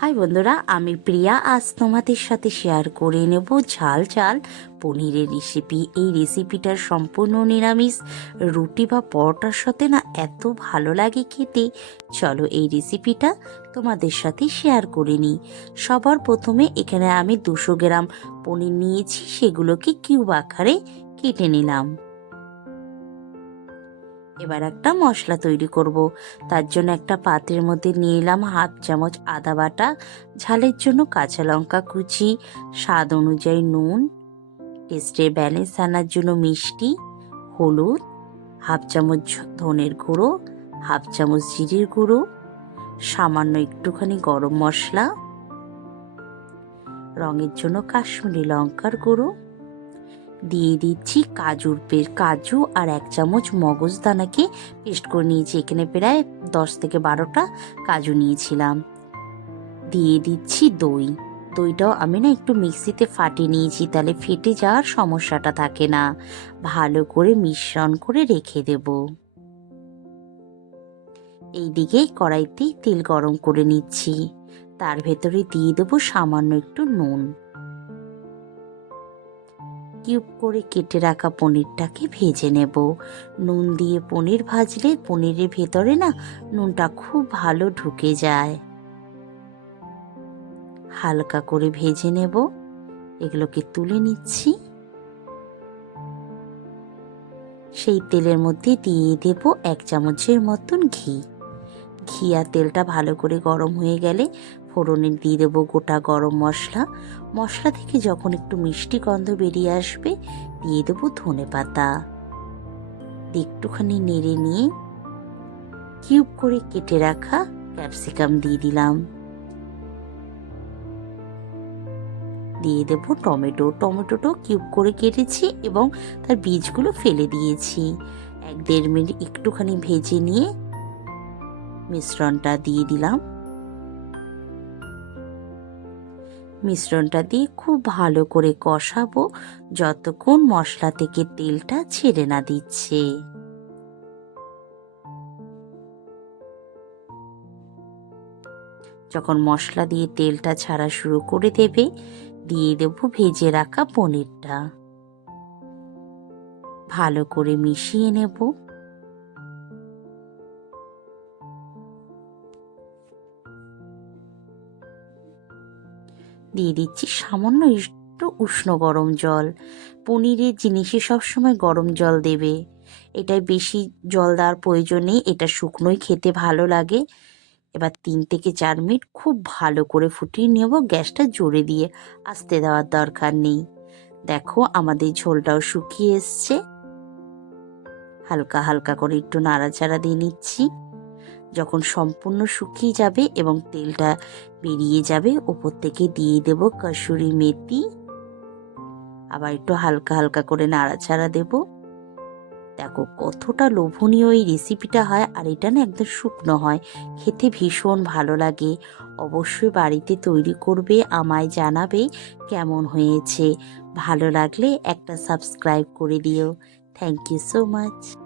High বন্ধুরা, আমি প্রিয়া। আজ তোমাদের সাথে শেয়ার করে নেব ঝাল ঝাল পনিরের রেসিপি এই রেসিপিটার সম্পূর্ণ নিরামিষ, রুটি বা পরোটার সাথে না এত ভালো লাগে খেতে। চলো এই রেসিপিটা তোমাদের সাথে শেয়ার করে নিই। সবার প্রথমে এখানে আমি দুশো গ্রাম পনির নিয়েছি, সেগুলোকে কিউব আকারে কেটে নিলাম। এবার একটা মশলা তৈরি করব। তার জন্য একটা পাত্রের মধ্যে নিয়ে এলাম হাফ চামচ আদা বাটা, ঝালের জন্য কাঁচা লঙ্কা কুচি, স্বাদ অনুযায়ী নুন টেস্টের ব্যালেন্স আনার জন্য মিষ্টি, হলুদ, হাফ চামচ ধনের গুঁড়ো, হাফ চামচ জিরির গুঁড়ো, সামান্য একটুখানি গরম মশলা, রঙের জন্য কাশ্মীরি লঙ্কার গুঁড়ো দিয়ে দিচ্ছি কাজুর পেস্ট কাজু আর এক চামচ মগজ দানাকে পেস্ট করে নিয়েছি। এখানে প্রায় দশ থেকে বারোটা কাজু নিয়েছিলাম। দিয়ে দিচ্ছি দই। দইটাও আমি না একটু মিক্সিতে ফাটিয়ে নিয়েছি, তাহলে ফেটে যাওয়ার সমস্যাটা থাকে না। ভালো করে মিশ্রণ করে রেখে দেব। এইদিকে কড়াইতেই তেল গরম করে নিচ্ছি। তার ভেতরে দিয়ে দেবো সামান্য একটু নুন। কিউব করে কেটে রাখা পনিরটাকে ভেজে নেব। নুন দিয়ে পনির ভাজলে পনিরের ভেতরে না নুনটা খুব ভালো ঢুকে যায়। হালকা করে ভেজে নেব। এগুলোকে তুলে নিচ্ছি। সেই তেলের মধ্যে দিয়ে দেব এক চামচের মতন ঘি। ঘি আর তেলটা ভালো করে গরম হয়ে গেলে ফোড়নে দিয়ে দেবো গোটা গরম মশলা। মশলা থেকে যখন একটু মিষ্টি গন্ধ বেরিয়ে আসবে, দিয়ে দেবো ধনে পাতা। একটুখানি নেড়ে নিয়ে কিউব করে কেটে রাখা ক্যাপসিকাম দিয়ে দিলাম। দিয়ে দেব টমেটো। টমেটোটাও কিউব করে কেটেছি এবং তার বীজগুলো ফেলে দিয়েছি। এক দেড় মিনিট একটুখানি ভেজে নিয়ে মিশ্রণটা দিয়ে দিলাম। মিশ্রণটা দিয়ে খুব ভালো করে কষাবো যতক্ষণ মশলা থেকে তেলটা ছেড়ে না দিচ্ছে। যখন মশলা দিয়ে তেলটা ছাড়া শুরু করে দেবে, দিয়ে দেব ভেজে রাখা পনিরটা। ভালো করে মিশিয়ে নেব। দিয়ে দিচ্ছি সামান্য একটু উষ্ণ গরম জল। পনিরের জিনিসে সবসময় গরম জল দেবে। এটাই বেশি জল দেওয়ার প্রয়োজন নেই, এটা শুকনোই খেতে ভালো লাগে। এবার তিন থেকে চার মিনিট খুব ভালো করে ফুটিয়ে নেব, গ্যাসটা জোরে দিয়ে আসতে দেওয়ার দরকার নেই। দেখো আমাদের ঝোলটাও শুকিয়ে এসছে। হালকা হালকা করে একটু নাড়াচাড়া দিয়ে নিচ্ছি। যখন সম্পূর্ণ শুকিয়ে যাবে এবং তেলটা বেরিয়ে যাবে, ওপর থেকে দিয়ে দেব কসুরি মেথি। আবার একটু হালকা হালকা করে নাড়াচাড়া দেব। দেখো কতটা লোভনীয় এই রেসিপিটা হয়, আর এটা না একদম শুকনো হয়। খেতে ভীষণ ভালো লাগে। অবশ্যই বাড়িতে তৈরি করবে, আমায় জানাবে কেমন হয়েছে। ভালো লাগলে একটা সাবস্ক্রাইব করে দিও। Thank you so much